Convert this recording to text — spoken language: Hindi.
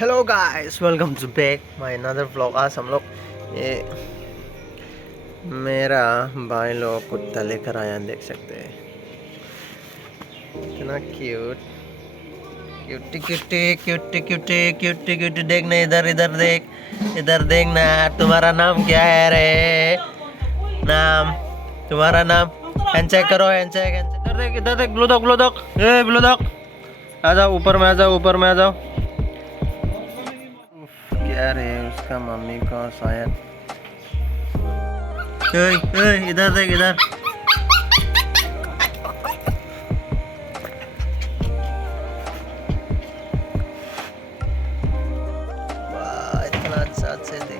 Hello guys, welcome to back my another vlog. आज हम लोग ये मेरा भाई लोग कुत्ता लेकर आया, देख सकते हैं इतना cute cutie cutie cutie cutie cutie cutie. देखना इधर इधर देख, इधर देखना। तुम्हारा नाम क्या है रे? नाम तुम्हारा नाम हैंडशेक करो, हैंडशेक हैंडशेक। इधर देख ब्लूडॉग ब्लूडॉग, ए ब्लूडॉग आ जाओ, ऊपर में आ जाओ, ऊपर में आ जाओ। क्या रे, उसका मम्मी को शायद। इधर देख इधर। वाह, इतना अच्छा से देख।